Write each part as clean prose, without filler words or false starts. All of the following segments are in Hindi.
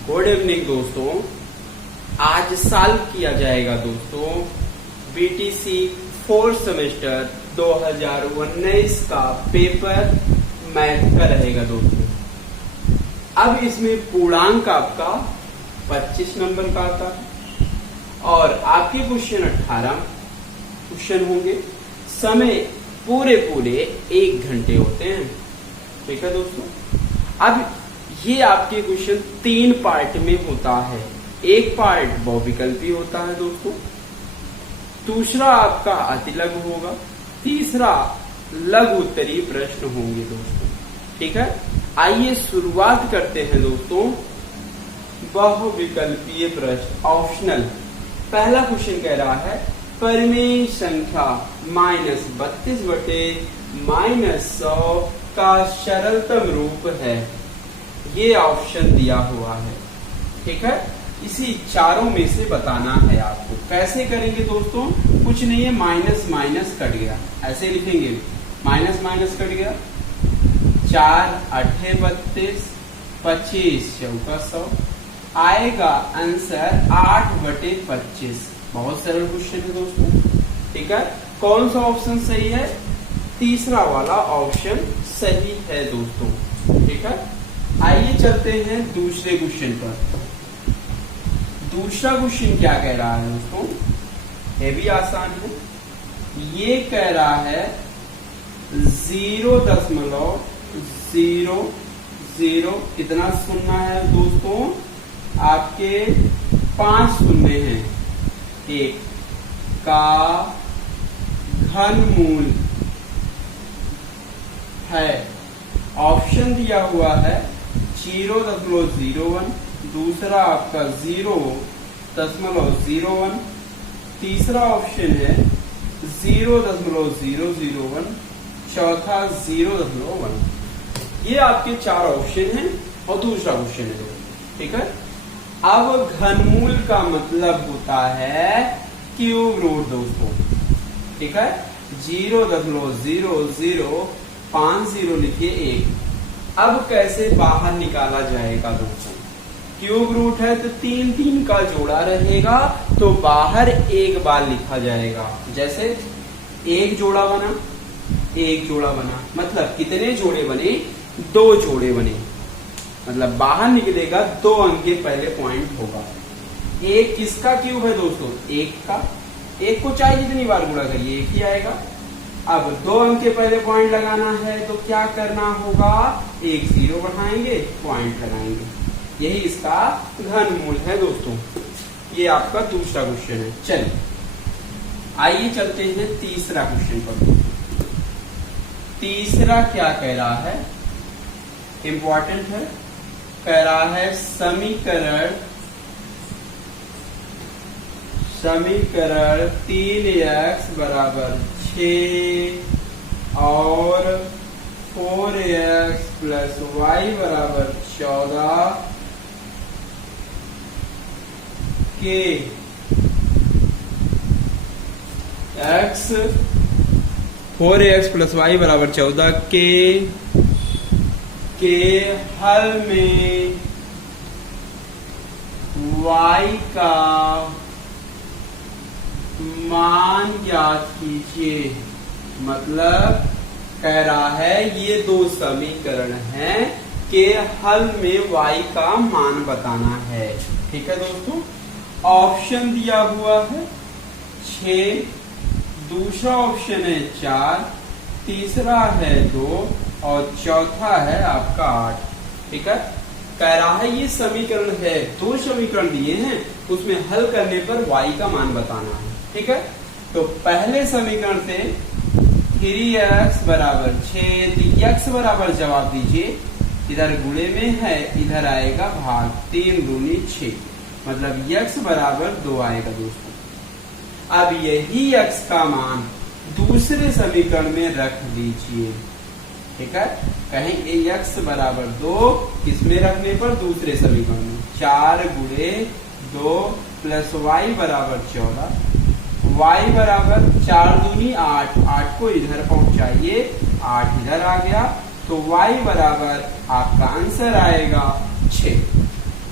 गुड इवनिंग दोस्तों। आज सॉल्व किया जाएगा दोस्तों बीटीसी 4th सेमेस्टर 2019 का पेपर मैथ का रहेगा दोस्तों। अब इसमें पूर्णांक आपका 25 नंबर का आता है और आपके क्वेश्चन 18 क्वेश्चन होंगे। समय पूरे 1 घंटे होते हैं। ठीक है दोस्तों। अब ये आपके क्वेश्चन 3 पार्ट में होता है। एक पार्ट बहुविकल्पी होता है दोस्तों, दूसरा आपका अतिलघु होगा, तीसरा लघु उत्तरीय प्रश्न होंगे दोस्तों। ठीक है, आइए शुरुआत करते हैं दोस्तों। बहुविकल्पीय प्रश्न ऑप्शनल। पहला क्वेश्चन कह रहा है परिमेय संख्या -32 बटे -100 का सरलतम रूप है। ये ऑप्शन दिया हुआ है। ठीक है, इसी चारों में से बताना है आपको। कैसे करेंगे दोस्तों? कुछ नहीं है, माइनस माइनस कट गया, ऐसे लिखेंगे माइनस माइनस कट गया। 4 8 32, 25 चौका 100 आएगा आंसर 8 बटे 25। बहुत सरल क्वेश्चन है दोस्तों। ठीक है, कौन सा ऑप्शन सही है? तीसरा वाला ऑप्शन सही है दोस्तों। ठीक है, आइए चलते हैं दूसरे क्वेश्चन पर। दूसरा क्वेश्चन क्या कह रहा है दोस्तों? ये भी आसान है। ये कह रहा है 0.00 कितना सुनना है दोस्तों? आपके 5 शून्य हैं। 1 का घनमूल है। ऑप्शन दिया हुआ है 0.01, दूसरा आपका 0.01, तीसरा ऑप्शन है 0.001, चौथा 0.1। ये आपके 4 ऑप्शन हैं और दूसरा क्वेश्चन है। ठीक है, अब घनमूल का मतलब होता है क्यूब रूट दोस्तों। ठीक है, 0.0050 लिखिए 1। अब कैसे बाहर निकाला जाएगा दोस्तों? क्यूब रूट है तो 3 का जोड़ा रहेगा, तो बाहर एक बार लिखा जाएगा। जैसे एक जोड़ा बना, मतलब कितने जोड़े बने? 2 जोड़े बने, मतलब बाहर निकलेगा 2 अंक के पहले पॉइंट होगा। एक किसका क्यूब है दोस्तों? 1 का। 1 को चाहे जितनी बार गुणा करिए 1 ही आएगा। अब 2 अंक के पहले पॉइंट लगाना है तो क्या करना होगा? एक 0 बढ़ाएंगे, पॉइंट लगाएंगे। यही इसका घनमूल है दोस्तों। ये आपका दूसरा क्वेश्चन है। चलिए आइए चलते हैं तीसरा क्वेश्चन पर। तीसरा क्या कह रहा है? इंपॉर्टेंट है। कह रहा है समीकरण 3x बराबर 6 और 4x प्लस y बराबर 14 के x 4x प्लस y बराबर 14 के हल में y का मान ज्ञात कीजिए। मतलब कह रहा है ये 2 समीकरण हैं के हल में y का मान बताना है। ठीक है दोस्तों, ऑप्शन दिया हुआ है 6, दूसरा ऑप्शन है 4, तीसरा है 2 और चौथा है आपका 8। ठीक है, कह रहा है ये समीकरण है, 2 समीकरण दिए हैं, उसमें हल करने पर y का मान बताना है। ठीक है, तो पहले समीकरण से 3x बराबर 6, x बराबर जवाब दीजिए, इधर गुणे में है, इधर आएगा भाग, 3 दूनी 6, मतलब x बराबर 2 आएगा दोस्तों। अब यही x का मान दूसरे समीकरण में रख दीजिए। ठीक है, कहेंगे x बराबर 2 किसमें रखने पर? दूसरे समीकरण में। 4 गुणे 2 प्लस y बराबर 14, y बराबर 4 दूनी 8, 8 को इधर पहुंचाइए, 8 इधर आ गया, तो y बराबर आपका आंसर आएगा 6।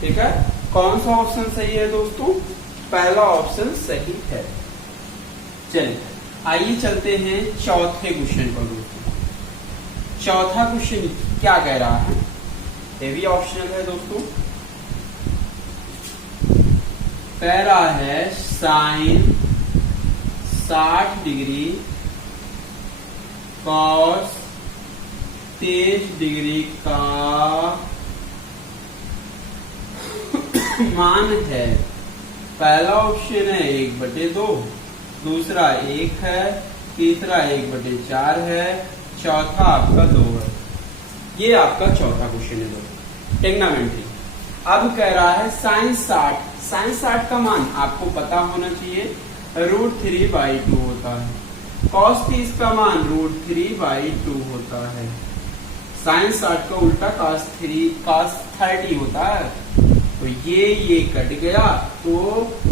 ठीक है, कौन सा ऑप्शन सही है दोस्तों? पहला ऑप्शन सही है। चलिए आइए चलते हैं चौथे क्वेश्चन पर दोस्तों। चौथा क्वेश्चन क्या कह रहा है? ये भी ऑप्शनल है दोस्तों। कह रहा है साइन 60 डिग्री कॉस 30 डिग्री का मान है। पहला ऑप्शन है 1/2, दूसरा 1 है, तीसरा 1/4 है, चौथा आपका 2 है। ये आपका चौथा क्वेश्चन है दोस्तों, टेग्नामेंट्री। अब कह रहा है साइन 60, साइन 60 का मान आपको पता होना चाहिए, √3/2 होता है। कॉस 30 का मान √3/2 होता है। साइन 60 का उल्टा कॉस 30 होता है। तो ये कट गया तो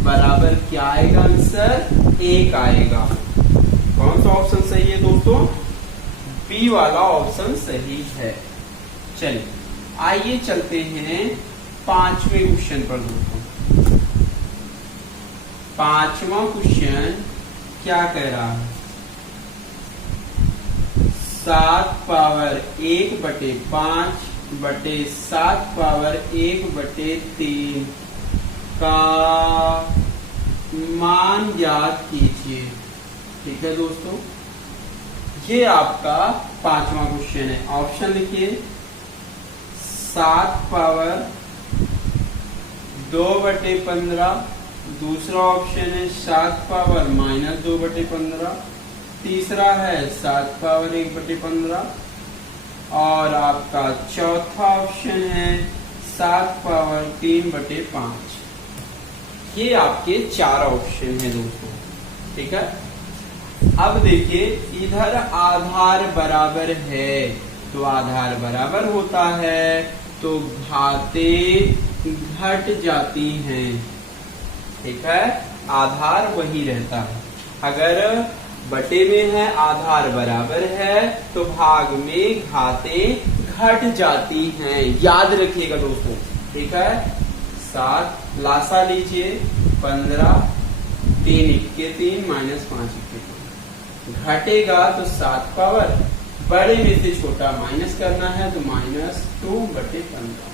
बराबर क्या आएगा? आंसर 1 आएगा। कौन सा ऑप्शन सही है दोस्तों? बी वाला ऑप्शन सही है। चलिए आइए चलते हैं पांचवें क्वेश्चन पर दोस्तों। पांचवा क्वेश्चन क्या कह रहा है? 7 पावर 1/5 बटे 7 पावर 1/3 का मान ज्ञात कीजिए। ठीक है दोस्तों, ये आपका पांचवा क्वेश्चन है। ऑप्शन लिखिए, 7 पावर 2/15, दूसरा ऑप्शन है 7 पावर -2/15, तीसरा है 7 पावर 1/15 और आपका चौथा ऑप्शन है 7 पावर 3/5। ये आपके 4 ऑप्शन है दोस्तों। ठीक है, अब देखिए इधर आधार बराबर है तो आधार बराबर होता है तो घातें घट जाती हैं। ठीक है, आधार वही रहता है। अगर बटे में है आधार बराबर है तो भाग में घातें घट जाती हैं, याद रखिएगा दोस्तों। ठीक है, 7 लासा लीजिए 15, 3 × 3 -5 × 3 घटेगा तो 7 पावर बड़े में से छोटा माइनस करना है तो -2/15।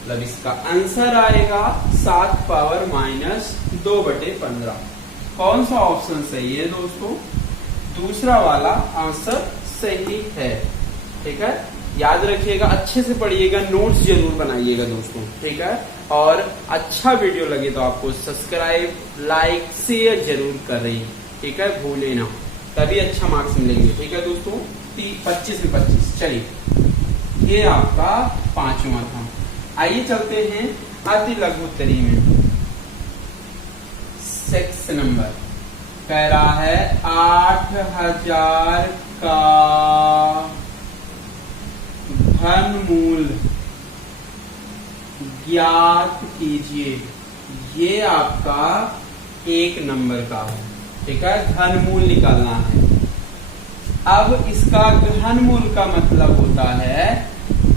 मतलब इसका आंसर आएगा 7 पावर -2/15। कौन सा ऑप्शन सही है दोस्तों? दूसरा वाला आंसर सही है। ठीक है, याद रखिएगा, अच्छे से पढ़िएगा, नोट्स जरूर बनाइएगा दोस्तों। ठीक है, और अच्छा वीडियो लगे तो आपको सब्सक्राइब, लाइक, शेयर जरूर करें। ठीक है, भूले ना, तभी अच्छा मार्क्स मिलेंगे। ठीक है दोस्तों, 25 में 25। चलिए ये आपका पांचवा था। आइए चलते हैं अति लघुत्तरी में। 6 नंबर कह रहा है 8000 का घनमूल ज्ञात कीजिए। ये आपका 1 नंबर का है। ठीक है, घनमूल निकालना है। अब इसका घनमूल का मतलब होता है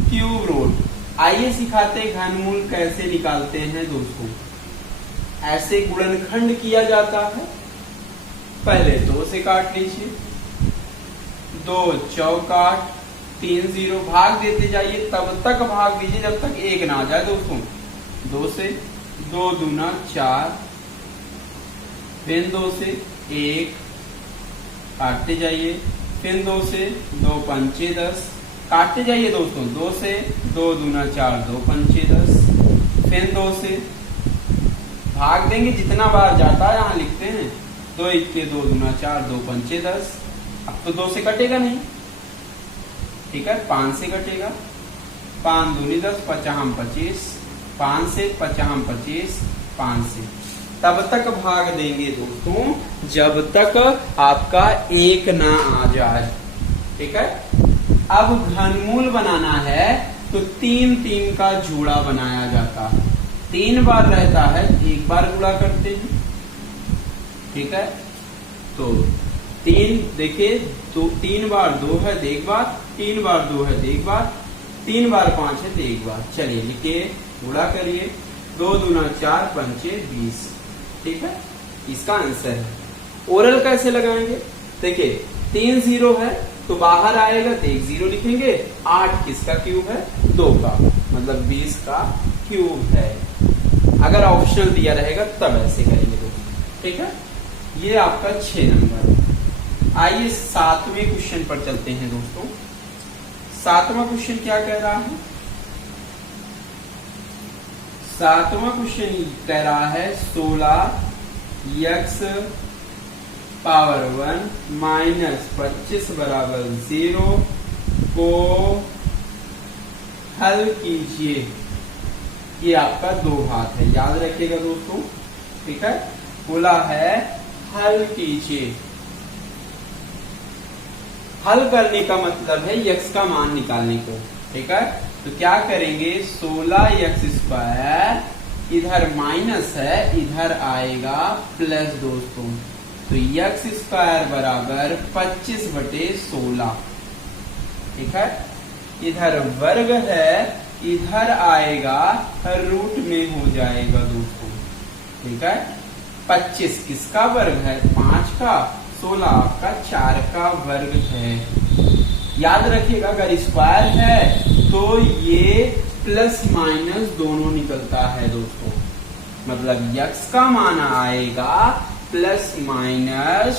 क्यूब रूट। आइए सिखाते घनमूल कैसे निकालते हैं दोस्तों। ऐसे गुणनखंड किया जाता है। पहले 2 से काट लीजिए, 2 चौकाट, 3 0 भाग देते जाइए, तब तक भाग दीजिए जब तक 1 ना आ जाए दोस्तों। 2 से 2 दूना 4, फिर 2 से 1 काटते जाइए, फिर 2 से 2 पंचे 10 काटते जाइए दोस्तों। 2 से 2 दूना 4, 2 पंचे 10, फिर 2 से भाग देंगे जितना बार जाता है, यहाँ लिखते हैं 2 × 2 दूना 4, 2 पंचे 10। अब तो 2 से कटेगा नहीं। ठीक है, 5 से कटेगा, 5 दूनी 10, 5 25, 5 से 5 25, 5 से तब तक भाग देंगे दोस्तों जब तक आपका 1 ना आ जाए। ठीक है, अब घनमूल बनाना है तो 3 3 का जोड़ा बनाया जाता है। 3 बार रहता है, 1 बार गुणा करते हैं। ठीक है, तो 3 देखिए, तो 3 बार 2 है, 1 बार, 3 बार 2 है, 1 बार, 3 बार 5 है तो 1 बार। चलिए लिखिए, गुणा करिए, 2 दूना 4 पंचे 20। ठीक है, इसका आंसर है। ओरल कैसे लगाएंगे? देखिए 3 0 है तो बाहर आएगा तो 1 0 लिखेंगे। 8 किसका क्यूब है? 2 का, मतलब 20 का क्यूब है। अगर ऑप्शनल दिया रहेगा तब ऐसे करेंगे दोस्तों। ठीक है, ये आपका 6 नंबर। आइए 7वें क्वेश्चन पर चलते हैं दोस्तों। 7वां क्वेश्चन क्या कह रहा है? 7वां क्वेश्चन कह रहा है 16x पावर 1 माइनस 25 बराबर 0 को हल कीजिए। ये आपका 2 घात है, याद रखिएगा दोस्तों। ठीक है, बोला है हल कीजिए। हल करने का मतलब है x का मान निकालने को। ठीक है, तो क्या करेंगे? 16x स्क्वायर, इधर माइनस है, इधर आएगा प्लस दोस्तों। तो x स्क्वायर बराबर 25/16। ठीक है, इधर वर्ग है, इधर आएगा रूट में हो जाएगा दोस्तों। ठीक है, 25 किसका वर्ग है? 5 का। 16 आपका 4 का वर्ग है। याद रखिएगा, अगर स्क्वायर है तो ये प्लस माइनस दोनों निकलता है दोस्तों। मतलब x का मान आएगा प्लस माइनस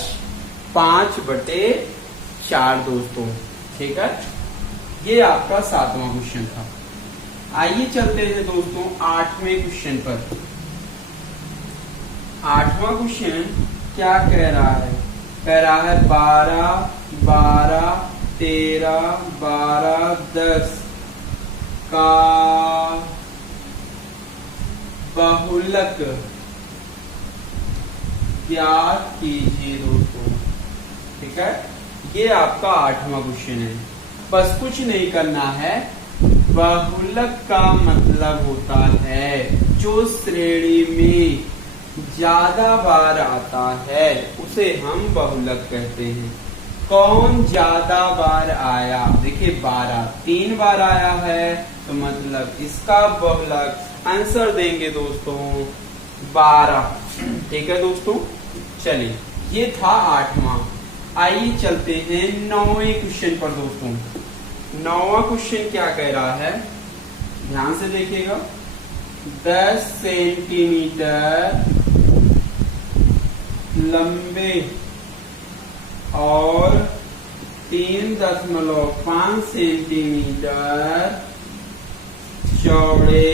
5/4 दोस्तों। ठीक है, ये आपका 7वां क्वेश्चन था। आइए चलते हैं दोस्तों 8वें क्वेश्चन पर। 8वां क्वेश्चन क्या कह रहा है? कह रहा है 12 12 13 12 10 का बहुलक ज्ञात कीजिए दोस्तों। ठीक है, ये आपका 8वां क्वेश्चन है। बस कुछ नहीं करना है। बहुलक का मतलब होता है जो श्रेणी में ज्यादा बार आता है उसे हम बहुलक कहते हैं। कौन ज्यादा बार आया? देखिए 12 3 बार आया है तो मतलब इसका बहुलक आंसर देंगे दोस्तों 12। ठीक है दोस्तों, चलिए ये था 8वां। आइए चलते हैं 9वें क्वेश्चन पर दोस्तों। 9वां क्वेश्चन क्या कह रहा है? ध्यान से देखिएगा। 10 सेंटीमीटर लंबे और 3.5 सेंटीमीटर चौड़े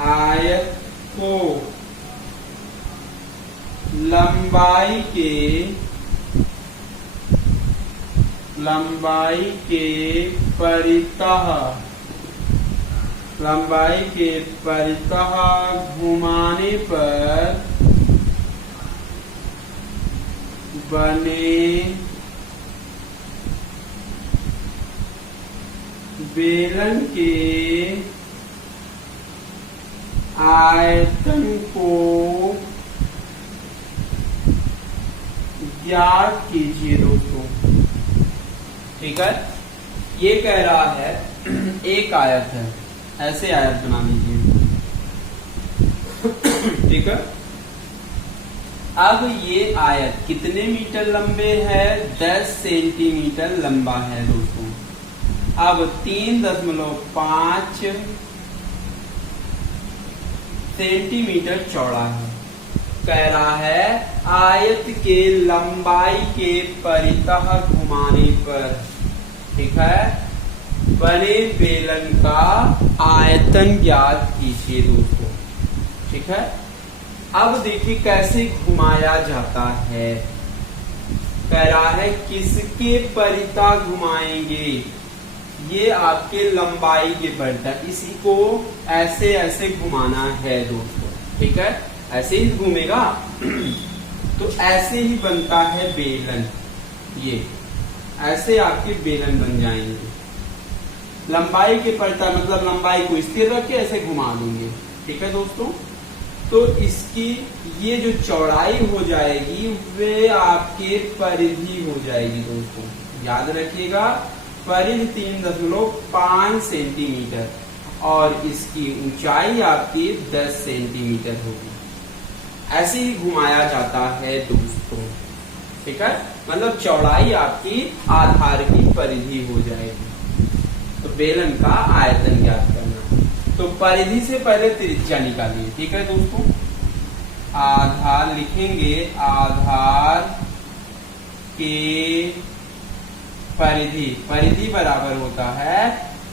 आयत को लंबाई के परितः घुमाने पर बने बेलन के आयतन को ज्ञात कीजिए दोस्तों। ठीक है, ये कह रहा है एक आयत है, ऐसे आयत बना लीजिए। ठीक है, अब ये आयत कितने मीटर लंबे है? 10 सेंटीमीटर लंबा है दोस्तों। अब 3.5 सेंटीमीटर चौड़ा है। कह रहा है आयत के लंबाई के परितः घुमाने पर, ठीक है, बने बेलन का आयतन ज्ञात कीजिए दोस्तों। ठीक है, अब देखिए कैसे घुमाया जाता है। कह रहा है किसके परितः घुमाएंगे? ये आपके लंबाई के परितः, इसी को ऐसे ऐसे घुमाना है दोस्तों। ठीक है, ऐसे ही घूमेगा तो ऐसे ही बनता है बेलन। ये ऐसे आपके बेलन बन जाएंगे। लंबाई के परितः मतलब लंबाई को स्थिर रख के ऐसे घुमा देंगे। ठीक है दोस्तों, तो इसकी ये जो चौड़ाई हो जाएगी वे आपके परिधि हो जाएगी दोस्तों। याद रखिएगा, परिधि 3.5 सेंटीमीटर और इसकी ऊंचाई आपकी 10 सेंटीमीटर होगी। ऐसे ही घुमाया जाता है दोस्तों, ठीक है। मतलब चौड़ाई आपकी आधार की परिधि हो जाएगी। तो बेलन का आयतन ज्ञात करना, तो परिधि से पहले त्रिज्या निकालिए, ठीक है दोस्तों। आधार लिखेंगे, आधार के परिधि, परिधि बराबर होता है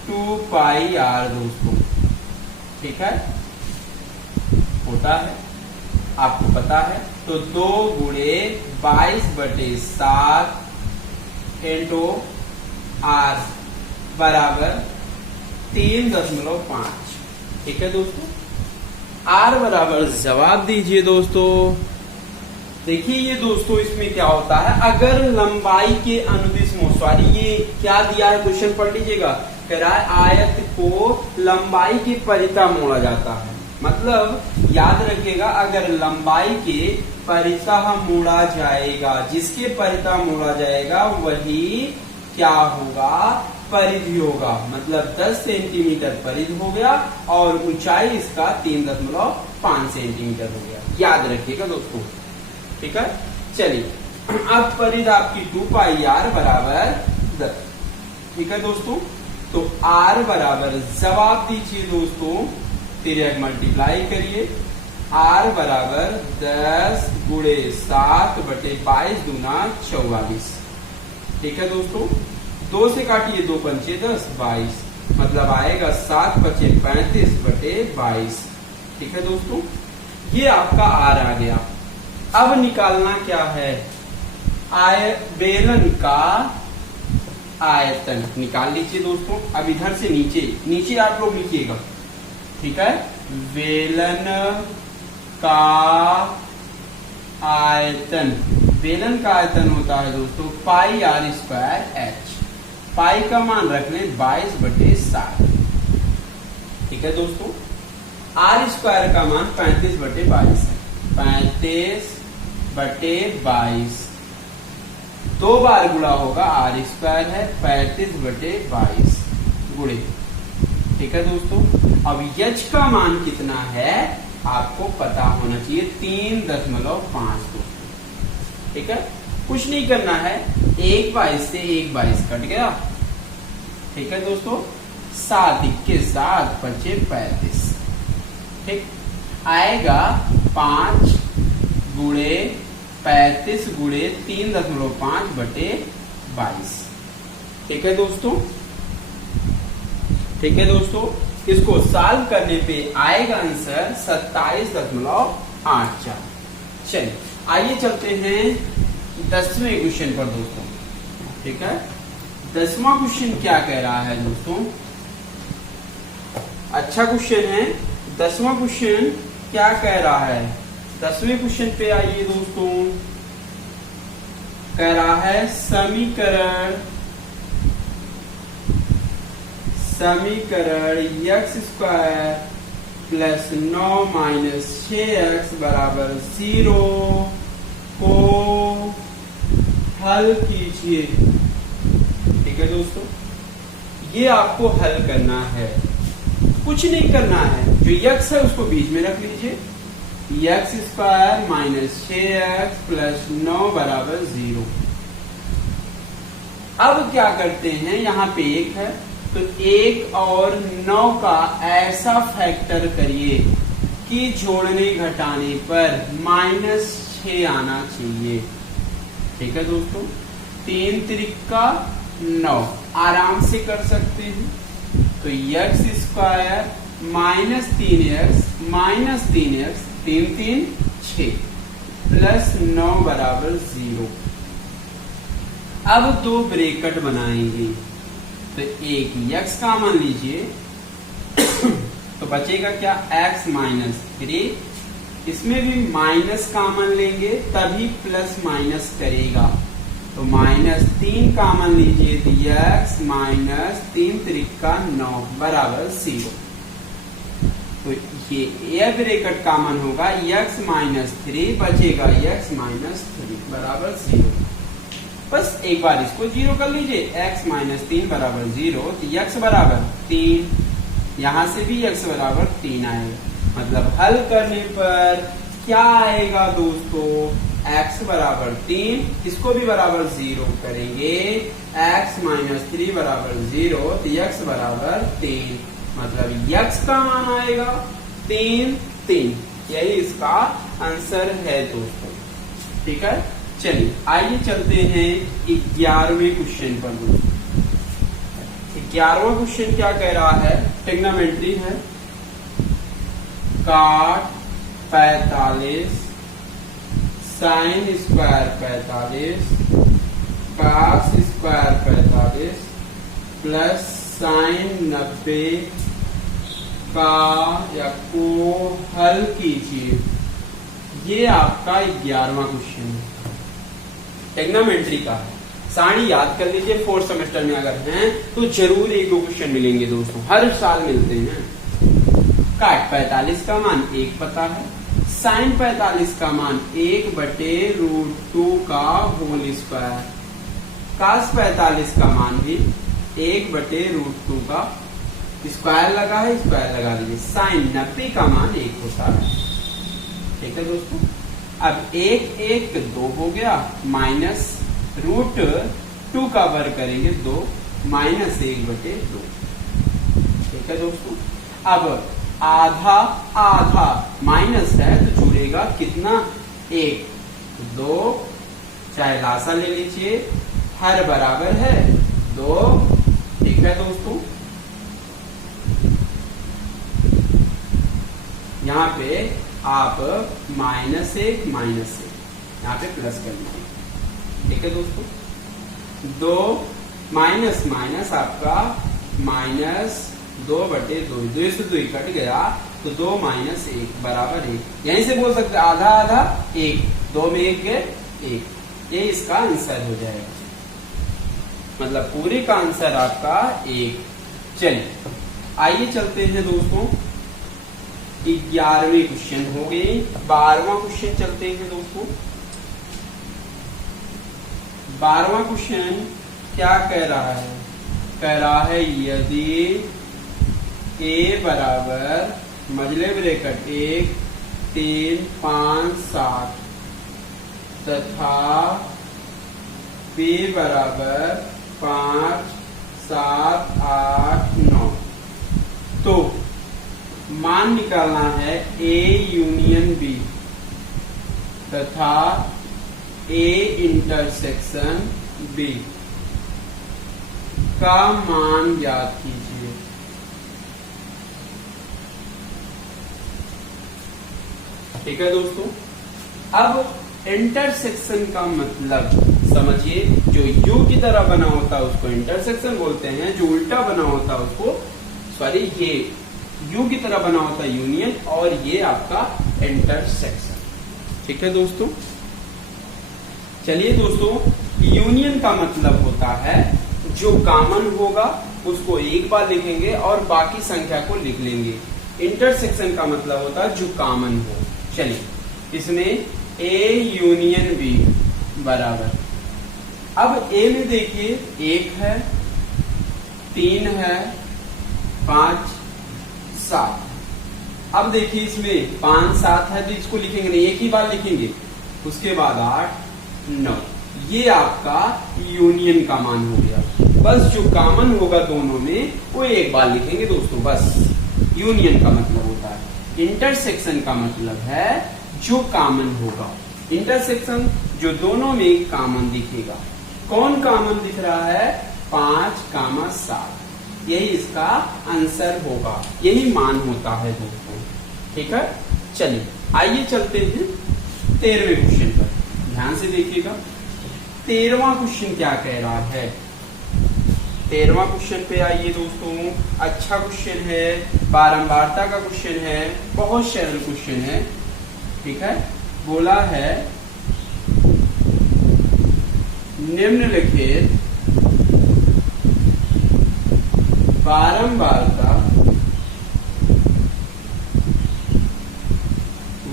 2 पाई r दोस्तों, ठीक है, होता है, आपको पता है। तो 2 गुणे 22/7 इंटू r बराबर 3.5, ठीक है दोस्तों। r बराबर जवाब दीजिए दोस्तों। देखिए ये दोस्तों इसमें क्या होता है, अगर लंबाई के अनुदिश सॉरी ये क्या दिया है क्वेश्चन पढ़ लीजिएगा। कह रहा है आयत को लंबाई के परिता मोड़ा जाता है। मतलब याद रखिएगा, अगर लंबाई के परिता मोड़ा जाएगा, जिसके परिता मोड़ा जाएगा वही क्या होगा, परिधि होगा। मतलब 10 सेंटीमीटर परिधि हो गया और ऊंचाई इसका 3.5 सेंटीमीटर हो गया। याद रखिएगा दोस्तों, ठीक है। चलिए अब परिधि आपकी 2 पाई r बराबर 10, ठीक है दोस्तों। तो r बराबर जवाब दीजिए दोस्तों, तिर्यक मल्टीप्लाई करिए। r बराबर 10 गुणे 7/22 दूना 44, ठीक है दोस्तों। 2 से काटिए, 2 पंचे 10, 22, मतलब आएगा 7 पचे 35/22, ठीक है दोस्तों। ये आपका r आ गया। अब निकालना क्या है, बेलन का आयतन निकाल लीजिए दोस्तों। अब इधर से नीचे नीचे आप लोग लिखिएगा, ठीक है। बेलन का आयतन, बेलन का आयतन होता है दोस्तों पाई r² h। पाई का मान रख लें 22/7, ठीक है दोस्तों। r² का मान 35/22 है, 35/22 2 बार गुणा होगा, r² है 35/22 गुणे, ठीक है दोस्तों। अब h का मान कितना है आपको पता होना चाहिए, 3.5 दोस्तों, ठीक है। कुछ नहीं करना है, 1 22 से 1 22 कट गया, ठीक है दोस्तों। 7 21 7 पचे 35, ठीक आएगा 5 गुणे 35 गुणे 3.5/22, ठीक है दोस्तों, ठीक है दोस्तों। इसको सॉल्व करने पे आएगा आंसर 27.84। चलिए आइए चलते हैं 10वें क्वेश्चन पर दोस्तों, ठीक है। 10वां क्वेश्चन क्या कह रहा है दोस्तों, अच्छा क्वेश्चन है। 10वां क्वेश्चन क्या कह रहा है, 10वें क्वेश्चन पे आइए दोस्तों। कह रहा है समीकरण x² + 9 - 6x = 0 को हल कीजिए, ठीक है दोस्तों। ये आपको हल करना है, कुछ नहीं करना है, जो x है उसको बीच में रख लीजिए। x² - 6x + 9 = 0। अब क्या करते हैं, यहाँ पे 1 है तो 1 और 9 का ऐसा फैक्टर करिए कि जोड़ने घटाने पर -6 आना चाहिए, ठीक है दोस्तों। 3 त्रिका 9 आराम से कर सकते हैं। तो x² - 3x -3x 3 3 6 + 9 = 0। अब 2 ब्रैकेट बनाएंगे, तो एक x कॉमन लीजिए तो बचेगा क्या, x - 3। इसमें भी माइनस कॉमन लेंगे तभी प्लस माइनस करेगा, तो -3 कॉमन लीजिए तो x - 3 त्रिका 9 = 0। तो ये ब्रैकेट कॉमन होगा, x - 3 बचेगा x - 3 = 0। बस एक बार इसको जीरो कर लीजिए, x माइनस 3 बराबर 0, तो x बराबर 3, यहां से भी x बराबर 3 आएगा। मतलब हल करने पर क्या आएगा दोस्तों, x बराबर 3, इसको भी बराबर 0 करेंगे, x माइनस 3 बराबर 0, तो x बराबर 3, मतलब x का मान आएगा 3, 3। यही इसका आंसर है दोस्तों। ठीक है, चलिए आइए चलते हैं 11वें क्वेश्चन पर दोस्तों। 11वां क्वेश्चन क्या कह रहा है, ट्रिग्नोमेट्री है। cot 45 sin square 45 cos square 45 plus sin 90 का या को हल कीजिए। ये आपका 11वां क्वेश्चन है, ट्रिग्नोमेट्री का है। सारणी याद कर लीजिए, 4th सेमेस्टर में अगर हैं तो जरूर 1-2 क्वेश्चन मिलेंगे दोस्तों, हर साल मिलते हैं। काट 45 का मान 1 पता है, साइन 45 का मान 1/√2 का होल स्क्वायर, कास 45 का मान भी 1/√2 का स्क्वायर लगा है, स्क्वायर लगा दीजिए। साइन 90 का मान 1 होता है। ठीक है दोस्तों, अब 1 2 हो गया, माइनस √2 का वर्ग करेंगे 2, माइनस 1/2। ठीक है दोस्तों, अब आधा आधा माइनस है तो जुड़ेगा कितना, 1, 2, चाहे लासा ले लीजिए, हर बराबर है 2। ठीक है दोस्तों, यहाँ पे आप -1 यहाँ पे प्लस कर लीजिए। ठीक है दोस्तों, 2 माइनस माइनस आपका -2/2, 2 से 2 कट गया तो 2 - 1 बराबर 1। यहीं से बोल सकते आधा आधा 1, 2 में 1 गए 1, ये इसका आंसर हो जाएगा। मतलब पूरे का आंसर आपका 1। चलिए आइए चलते हैं दोस्तों, 11वीं क्वेश्चन हो गई। 12वां क्वेश्चन चलते हैं दोस्तों। 12वां क्वेश्चन क्या कह रहा है, कह रहा है यदि a बराबर मजले ब्रैकेट 1 3 5 7 तथा b बराबर 5 7 8 9, तो मान निकालना है A यूनियन B तथा A इंटरसेक्शन B का मान ज्ञात कीजिए। ठीक है दोस्तों, अब इंटरसेक्शन का मतलब समझिए, जो U की तरह बना होता है उसको इंटरसेक्शन बोलते हैं, जो उल्टा बना होता है उसको ये U की तरह बना होता है यूनियन, और ये आपका इंटरसेक्शन। ठीक है दोस्तों, चलिए दोस्तों, यूनियन का मतलब होता है जो कॉमन होगा उसको एक बार लिखेंगे और बाकी संख्या को लिख लेंगे। इंटरसेक्शन का मतलब होता है जो कॉमन हो। चलिए इसमें A यूनियन B बराबर, अब A में देखिए 1 है, 3 है, 5 7। अब देखिए इसमें 5 7 है तो इसको लिखेंगे नहीं, एक ही बार लिखेंगे। उसके बाद 8 9, ये आपका यूनियन का मान हो गया। बस जो कॉमन होगा दोनों में वो एक बार लिखेंगे दोस्तों, बस यूनियन का मतलब होता है। इंटरसेक्शन का मतलब है जो कॉमन होगा, इंटरसेक्शन जो दोनों में कॉमन दिखेगा। कौन कॉमन दिख रहा है, 5 7, यही इसका आंसर होगा, यही मान होता है दोस्तों। ठीक है, चलिए आइए चलते हैं 13वें क्वेश्चन पर, ध्यान से देखिएगा। 13वां क्वेश्चन क्या कह रहा है, 13वां क्वेश्चन पे आइए दोस्तों। अच्छा क्वेश्चन है, बारंबारता का क्वेश्चन है, बहुत सरल क्वेश्चन है। ठीक है, बोला है निम्नलिखित बारंबारता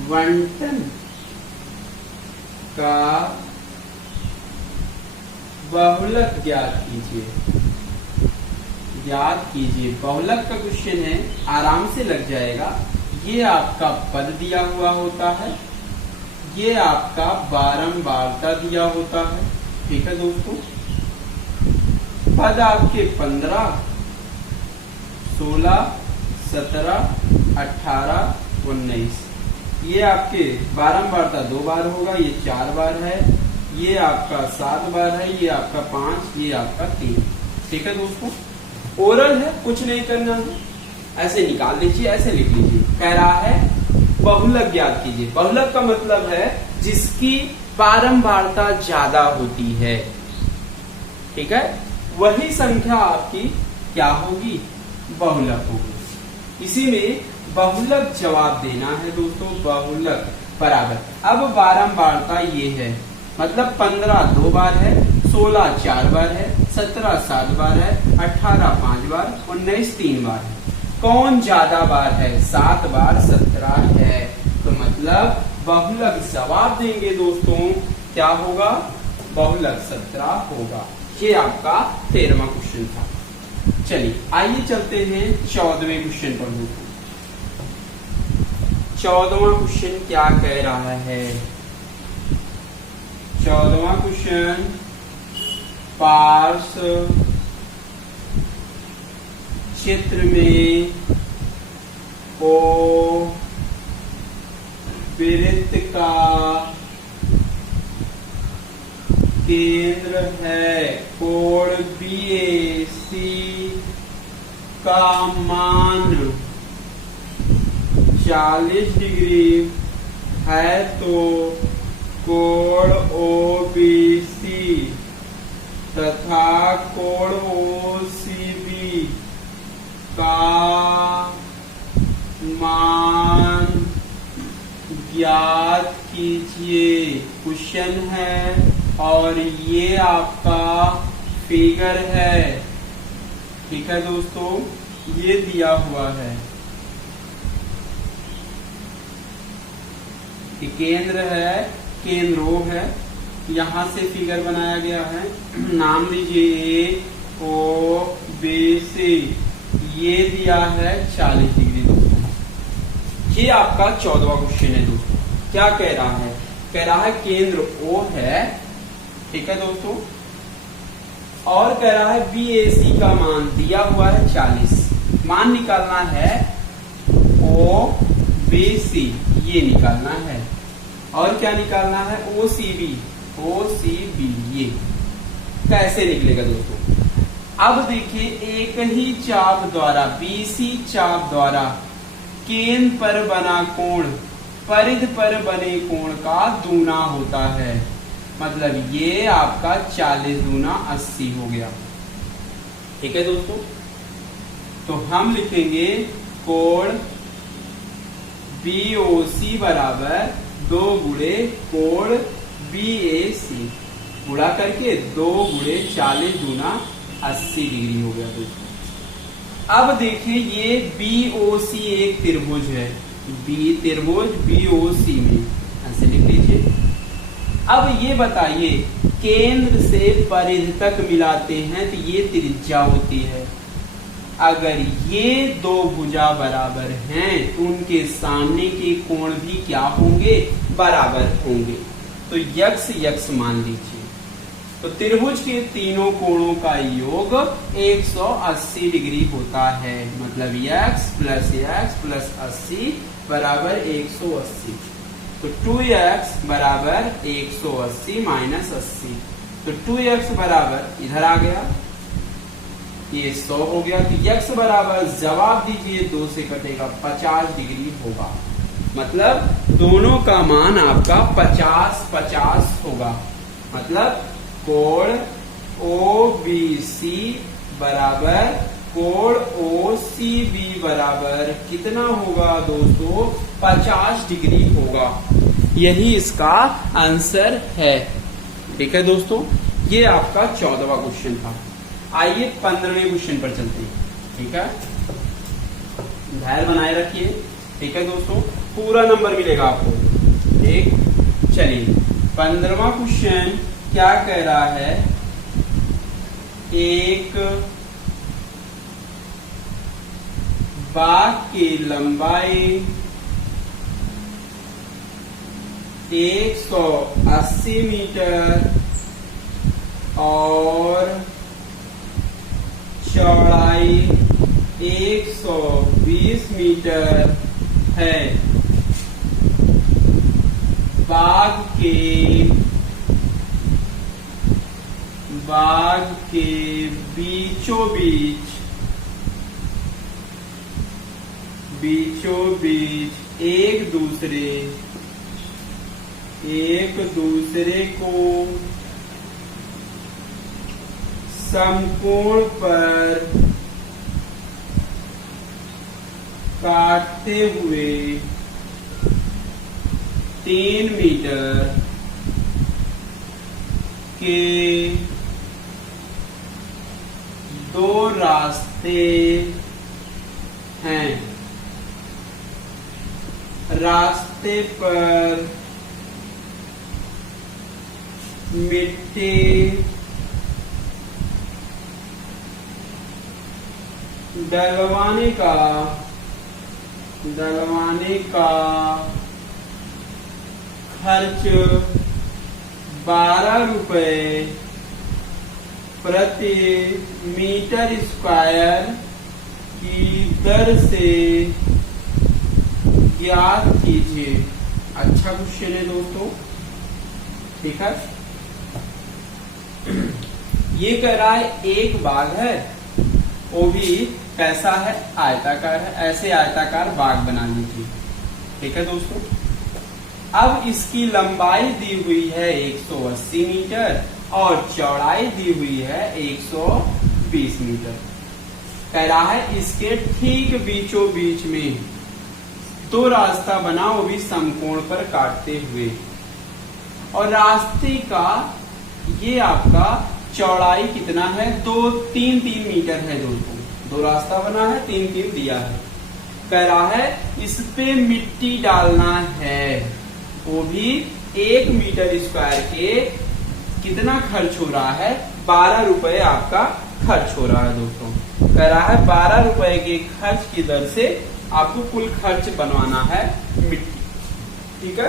बंटन का बहुलक ज्ञात कीजिए। ज्ञात कीजिए बहुलक का क्वेश्चन है, आराम से लग जाएगा। ये आपका पद दिया हुआ होता है, ये आपका बारंबारता दिया होता है। ठीक है दोस्तों, पद आपके 15, 16, 17, 18, 19। ये आपके बारंबारता 2 बार होगा, ये 4 बार है, ये आपका 7 बार है, ये आपका 5, ये आपका 3। ठीक है दोस्तों, ओरल है, कुछ नहीं करना है, ऐसे निकाल लीजिए, ऐसे लिख लीजिए। कह रहा है बहुलक ज्ञात कीजिए। बहुलक का मतलब है जिसकी बारंबारता ज्यादा होती है। ठीक है, वही संख्या आपकी क्या होगी, बहुलक होगी। इसी में बहुलक जवाब देना है दोस्तों। बहुलक बराबर, अब बारंबारता ये है, मतलब 15 2 बार है, 16 4 बार है, 17 7 बार है, 18 5 बार, 19 3 बार है। कौन ज्यादा बार है, 7 बार 17 है। तो मतलब बहुलक जवाब देंगे दोस्तों, क्या होगा, बहुलक 17 होगा। ये आपका 13वां क्वेश्चन था। चलिए आइए चलते हैं 14वें क्वेश्चन पर दोस्तों। 14वां क्वेश्चन क्या कह रहा है। 14वां क्वेश्चन, पार्श्व चित्र में ओ वृत्त का केंद्र है, कोण BAC का मान 40 डिग्री है, तो कोण OBC तथा कोण OCB का मान ज्ञात कीजिए। क्वेश्चन है और ये आपका फिगर है। ठीक है दोस्तों, ये दिया हुआ है कि केंद्र है, केंद्र O है, यहां से फिगर बनाया गया है। नाम लीजिए OBC, ये दिया है 40 डिग्री दोस्तों। ये आपका 14वां क्वेश्चन है दोस्तों। क्या कह रहा है, कह रहा है केंद्र O है, ठीक है दोस्तों, और कह रहा है BAC का मान दिया हुआ है 40। मान निकालना है OBC, ये निकालना है, और क्या निकालना है OCB, ये कैसे निकलेगा दोस्तों। अब देखिए, एक ही चाप द्वारा, BC चाप द्वारा केंद्र पर बना कोण परिध पर बने कोण का दूना होता है। मतलब ये आपका 40 दूना 80 हो गया। ठीक है दोस्तों, तो हम लिखेंगे कोण BOC बराबर 2 गुणे कोण BAC, गुणा करके 2 गुणे 40 दूना 80 डिग्री हो गया दोस्तों। अब देखिए, ये BOC एक त्रिभुज है, त्रिभुज BOC में ऐसे लिख लीजिए। अब ये बताइए, केंद्र से परिध तक मिलाते हैं तो ये त्रिज्या होती है। अगर ये 2 भुजा बराबर हैं तो उनके सामने के कोण भी क्या होंगे, बराबर होंगे। तो यक्स यक्स मान लीजिए। तो त्रिभुज के तीनों कोणों का योग 180 डिग्री होता है। मतलब x प्लस 80 बराबर 180। तो 2x बराबर 180 माइनस 80। तो 2x बराबर इधर आ गया, ये 100 हो गया। तो x बराबर, जवाब दीजिए, 2 से कटेगा 50 डिग्री होगा। मतलब दोनों का मान आपका 50-50 होगा। मतलब कोण OBC बराबर कोण OCB बराबर कितना होगा दोस्तों, 50 डिग्री होगा। यही इसका आंसर है। ठीक है दोस्तों, ये आपका 14वां क्वेश्चन था। आइए 15वें क्वेश्चन पर चलते हैं। ठीक है, धैर्य बनाए रखिए। ठीक है दोस्तों, पूरा नंबर मिलेगा आपको। ठीक, चलिए 15वां क्वेश्चन क्या कह रहा है। एक बाग की लंबाई 180 मीटर और चौड़ाई 120 मीटर है। बाग के बीचों बीच एक दूसरे को समकोण पर काटते हुए 3 मीटर के 2 रास्ते हैं। रास्ते पर मिट्टी डलवाने का खर्च 12 रुपए प्रति मीटर स्क्वायर की दर से ज्ञात कीजिए। अच्छा क्वेश्चन है दोस्तों, ठीक है। ये कह रहा है एक बाग है, वो भी कैसा है, आयताकार है। ऐसे आयताकार बाग बना लीजिए, ठीक है दोस्तों। अब इसकी लंबाई दी हुई है 180 मीटर और चौड़ाई दी हुई है 120 मीटर। कह रहा है इसके ठीक बीचों बीच में 2 रास्ता बना, वो भी समकोण पर काटते हुए। और रास्ते का ये आपका चौड़ाई कितना है, 3 मीटर है दोस्तों। 2 रास्ता बना है, 3 दिया है। कह रहा है इस पे मिट्टी डालना है, वो भी 1 मीटर स्क्वायर के कितना खर्च हो रहा है, 12 रुपए आपका खर्च हो रहा है दोस्तों। कह रहा है 12 रुपए के खर्च की दर से आपको कुल खर्च बनवाना है मिट्टी, ठीक है।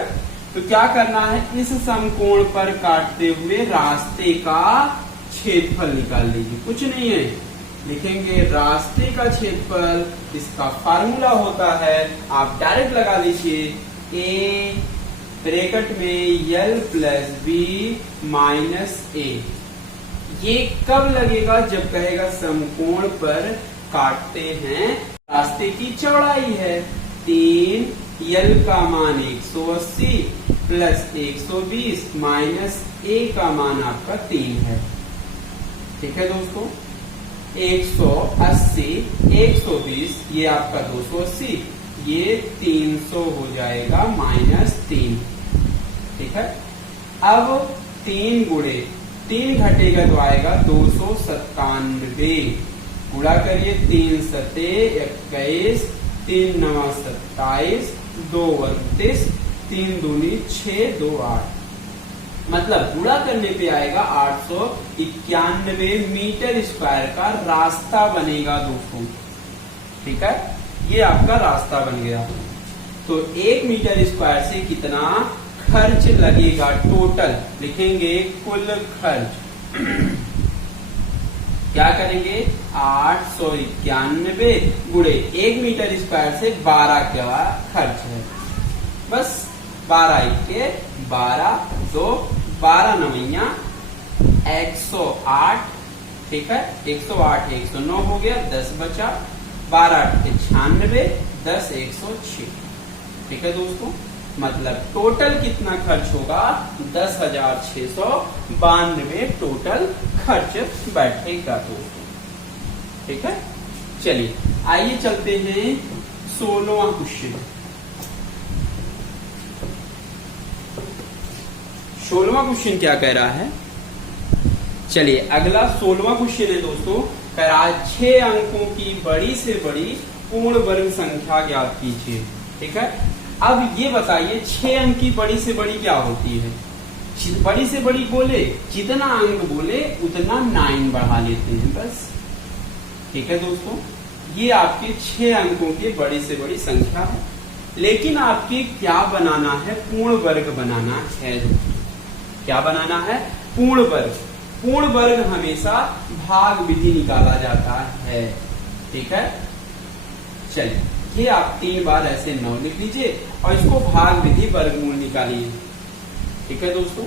तो क्या करना है, इस समकोण पर काटते हुए रास्ते का क्षेत्रफल निकाल लीजिए। कुछ नहीं है, लिखेंगे रास्ते का क्षेत्रफल, इसका फार्मूला होता है, आप डायरेक्ट लगा लीजिए, ए ब्रैकेट में l प्लस बी माइनस ए। ये कब लगेगा, जब कहेगा समकोण पर काटते हैं, रास्ते की चौड़ाई है 3, l का मान 180 प्लस 120 माइनस a का मान आपका 3 है, ठीक है दोस्तों। 180 120 ये आपका 280, ये 300 हो जाएगा माइनस 3, ठीक है। अब 3 गुणे 3 घटेगा तो आएगा 297, गुणा करिए 3 सते 21, 3 9 27, 2 29, 3 दूनी 6, 2 8, मतलब गुणा करने पे आएगा 891 मीटर स्क्वायर का रास्ता बनेगा दोस्तों, ठीक है। ये आपका रास्ता बन गया। तो 1 मीटर स्क्वायर से कितना खर्च लगेगा, टोटल लिखेंगे कुल खर्च। क्या करेंगे, 891 गुणे 1 मीटर स्क्वायर से 12 का खर्च है, बस 12 के 12, 2 12 नवैया 108, ठीक है। 108 109 हो गया, 10 बचा, 12 96, 10 106, ठीक है दोस्तों। मतलब टोटल कितना खर्च होगा, 10,692 टोटल खर्च बैठेगा दोस्तों, ठीक है। चलिए आइए चलते हैं 16वां क्वेश्चन। 16वां क्वेश्चन क्या कह रहा है, चलिए अगला 16वां क्वेश्चन है दोस्तों। कह रहा है 6 अंकों की बड़ी से बड़ी पूर्ण वर्ग संख्या ज्ञात कीजिए, ठीक है। अब ये बताइए 6 अंक की बड़ी से बड़ी क्या होती है। बड़ी से बड़ी बोले, जितना अंक बोले उतना 9 बढ़ा लेते हैं बस। ठीक है दोस्तों, ये आपके 6 अंकों की बड़ी से बड़ी संख्या है। लेकिन आपके क्या बनाना है, पूर्ण वर्ग बनाना है दोस्तों। क्या बनाना है, पूर्ण वर्ग। पूर्ण वर्ग हमेशा भाग विधि निकाला जाता है। ठीक है, चलिए ये आप 3 बार ऐसे 9 लिख लीजिए और इसको भाग विधि वर्गमूल निकालिए। ठीक है दोस्तों,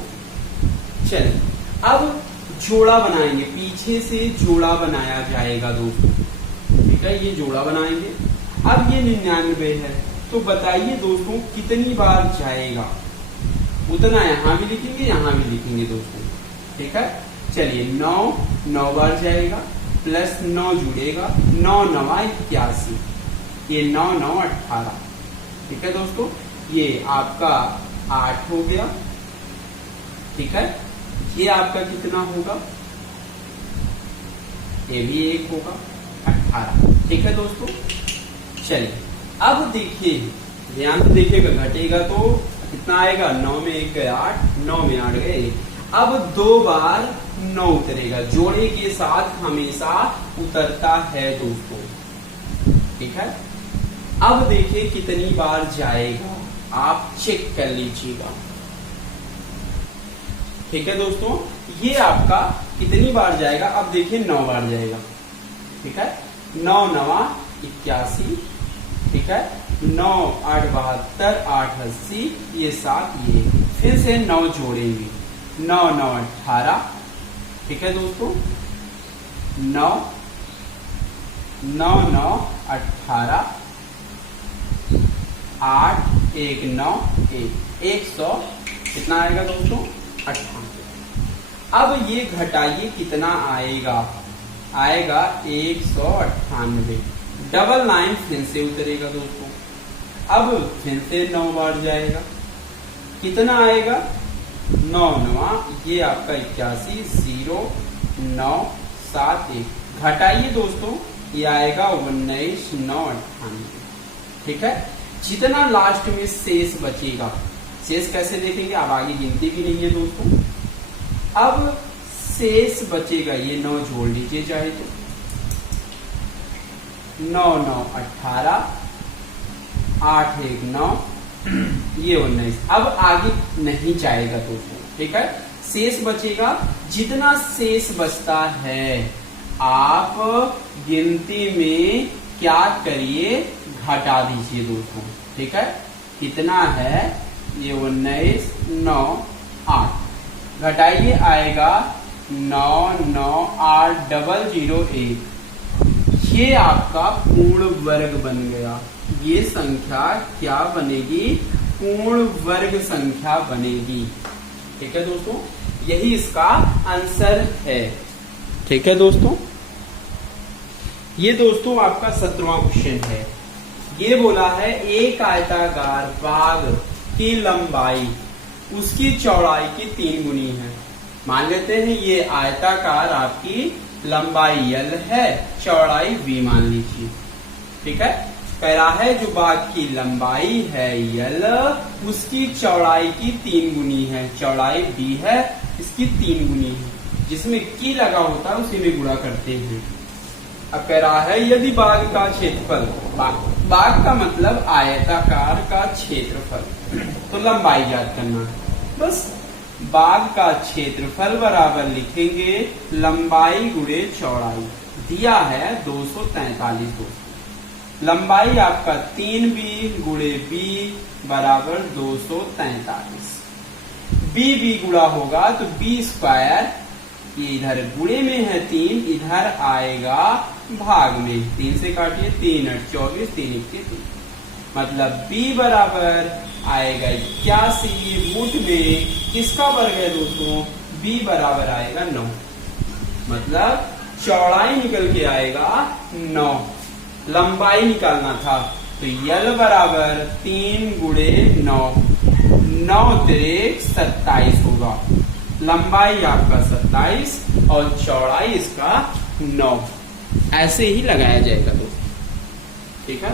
चलिए अब जोड़ा बनाएंगे, पीछे से जोड़ा बनाया जाएगा दोस्तों। ठीक है, ये जोड़ा बनाएंगे। अब ये 99 है, तो बताइए दोस्तों कितनी बार जाएगा, उतना यहां भी लिखेंगे यहां भी लिखेंगे दोस्तों। ठीक है, चलिए 9 बार जाएगा, प्लस 9 जुड़ेगा, 9 9 81, ये 9 9 18। ठीक है दोस्तों, ये आपका 8 हो गया। ठीक है, ये आपका कितना होगा, ये भी 1 होगा, 18। ठीक है दोस्तों, चलिए अब देखिए, ध्यान से देखिएगा, घटेगा तो कितना आएगा, 9 में 1 गए 8, 9 में 8 गए। अब 2 बार 9 उतरेगा, जोड़े के साथ हमेशा उतरता है दोस्तों। ठीक है, अब देखिए कितनी बार जाएगा, आप चेक कर लीजिएगा। ठीक है दोस्तों, ये आपका कितनी बार जाएगा, अब देखिए 9 बार जाएगा। ठीक है, 9 9 81। ठीक है, 9 8 72, 8 80, ये 7, ये फिर से 9 जोड़ेंगे, 9 9 18। ठीक है दोस्तों, 9 9 9 18, 8 1 9 1, 100 कितना आएगा दोस्तों, 98। अब ये घटाइए कितना आएगा, आएगा 198। डबल लाइन फिर से उतरेगा दोस्तों। अब फिर से 9 बार जाएगा, कितना आएगा, 9 9, ये आपका 81, 0 9 7 1। घटाइए दोस्तों, ये आएगा 19 9 98। ठीक है, जितना लास्ट में शेष बचेगा, शेष कैसे देखेंगे, अब आगे गिनती भी नहीं है दोस्तों। अब शेष बचेगा, ये 9 जोड़ लीजिए चाहे तो, 9 9 18, 8 1 9, ये 19। अब आगे नहीं जाएगा दोस्तों। ठीक है, शेष बचेगा, जितना शेष बचता है आप गिनती में क्या करिए, घटा दीजिए दोस्तों। ठीक है, कितना है, ये 19 9 8, घटाइए आएगा 9 9 8 0 1। ये आपका पूर्ण वर्ग बन गया। ये संख्या क्या बनेगी, पूर्ण वर्ग संख्या बनेगी। ठीक है दोस्तों, यही इसका आंसर है। ठीक है दोस्तों, ये दोस्तों आपका 17वां क्वेश्चन है। ये बोला है एक आयताकार बाग की लंबाई उसकी चौड़ाई की 3 गुनी है। मान लेते हैं ये आयताकार आपकी लंबाई L है, चौड़ाई V मान लीजिए। ठीक है, कह रहा है जो बाग की लंबाई है L, उसकी चौड़ाई की 3 गुनी है। चौड़ाई B है, इसकी 3 गुनी है। जिसमें की लगा होता है उसी में गुणा करते हैं। अब कह रहा है यदि बाग का क्षेत्रफल, बाग का मतलब आयताकार का क्षेत्रफल, तो लंबाई ज्ञात करना है। बस बाग का क्षेत्रफल बराबर लिखेंगे लंबाई गुणे चौड़ाई। दिया है 243 दोस्तों। लंबाई आपका 3b गुणे b बराबर 243। b गुणा होगा तो b स्क्वायर, ये इधर गुणे में है 3, इधर आएगा भाग में। 3 से काटिए, 3 8 24, 3 1 3, मतलब b बराबर आएगा 81। मूठ में किसका वर्ग है दोस्तों, b बराबर आएगा 9, मतलब चौड़ाई निकल के आएगा 9। लंबाई निकालना था तो L बराबर 3 गुणे 9, 9 3 27 होगा। लंबाई आपका 27 और चौड़ाई इसका 9। ऐसे ही लगाया जाएगा दोस्तों। ठीक है,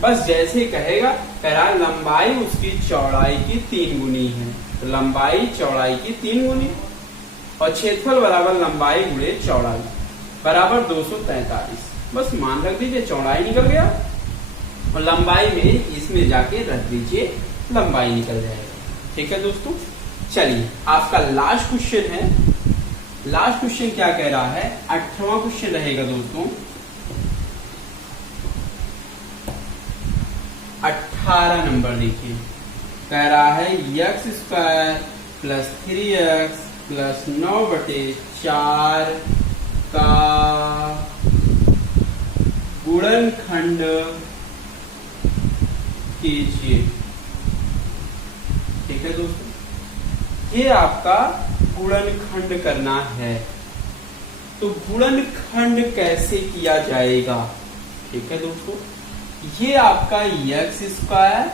बस जैसे कहेगा, कह रहा लंबाई उसकी चौड़ाई की 3 गुनी है। तो लंबाई चौड़ाई की 3 गुनी और क्षेत्रफल बराबर लंबाई गुणे चौड़ाई बराबर 243। बस मान रख दीजिए, चौड़ाई निकल गया और लंबाई में इसमें जाके रख दीजिए, लंबाई निकल जाएगा। ठीक है दोस्तों, चलिए आपका लास्ट क्वेश्चन है। लास्ट क्वेश्चन क्या कह रहा है, 18वां क्वेश्चन रहेगा दोस्तों। 18 नंबर देखिए, कह रहा है x² प्लस 3x प्लस 9/4 का गुणनखंड कीजिए। ठीक है दोस्तों, ये आपका गुणनखंड करना है। तो गुणनखंड कैसे किया जाएगा? ठीक है दोस्तों, ये आपका x²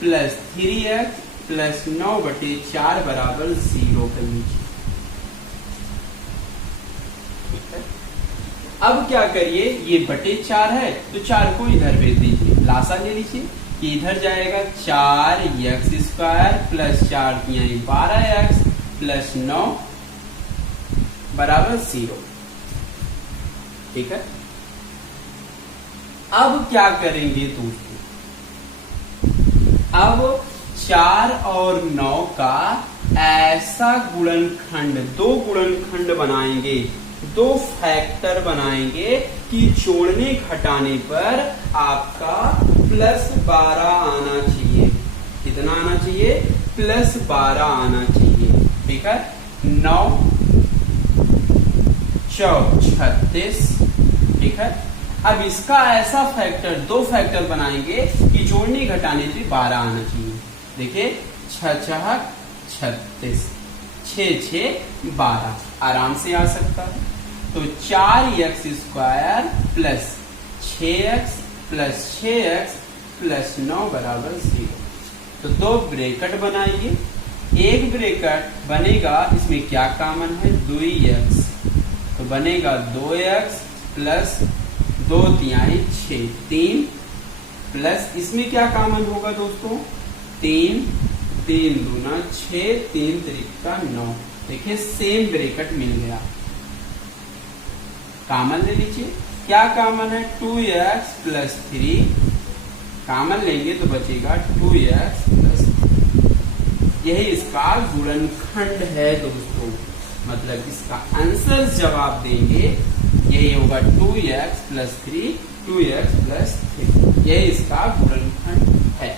प्लस 3x प्लस 9/4 बराबर 0 कर लीजिए। ठीक है, अब क्या करिए, ये बटे 4 है तो 4 को इधर भेज दीजिए, लासा ले लीजिए कि इधर जाएगा 4x² प्लस 4 12x प्लस 9 बराबर 0। ठीक है, अब क्या करेंगे दोस्तों, अब 4 और 9 का ऐसा गुणनखंड, 2 गुणनखंड बनाएंगे, 2 फैक्टर बनाएंगे कि जोड़ने घटाने पर आपका प्लस 12 आना चाहिए। कितना आना चाहिए? प्लस 12 आना चाहिए। ठीक है, 9 4 36। ठीक है, अब इसका ऐसा फैक्टर, 2 फैक्टर बनाएंगे कि जोड़ने घटाने से 12 आना चाहिए। देखिए 6 4 36, 6 6 12 आराम से आ सकता है। तो 4x² plus 6x plus 6x plus 9 बराबर 0। तो 2 ब्रैकेट बनाइए, एक ब्रैकेट बनेगा, इसमें क्या कॉमन है? 2x, तो बनेगा 2x प्लस 2 तिहाई 6, 3 प्लस इसमें क्या कॉमन होगा दोस्तों? 3, 3 दूना 6, 3 त्रिका 9। देखिए सेम ब्रैकेट मिल गया, कॉमन ले लीजिए। क्या कॉमन है? 2x प्लस 3, कॉमन लेंगे तो बचेगा 2x प्लस 3। यही इसका गुणनखंड है दोस्तों, मतलब इसका आंसर जब आप देंगे यही होगा 2x प्लस 3, 2x प्लस 3, यही इसका गुणनखंड है।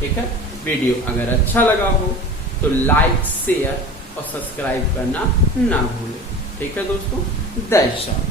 ठीक है, वीडियो अगर अच्छा लगा हो तो लाइक, शेयर और सब्सक्राइब करना ना भूलें। ठीक है दोस्तों, दैट्स ऑल।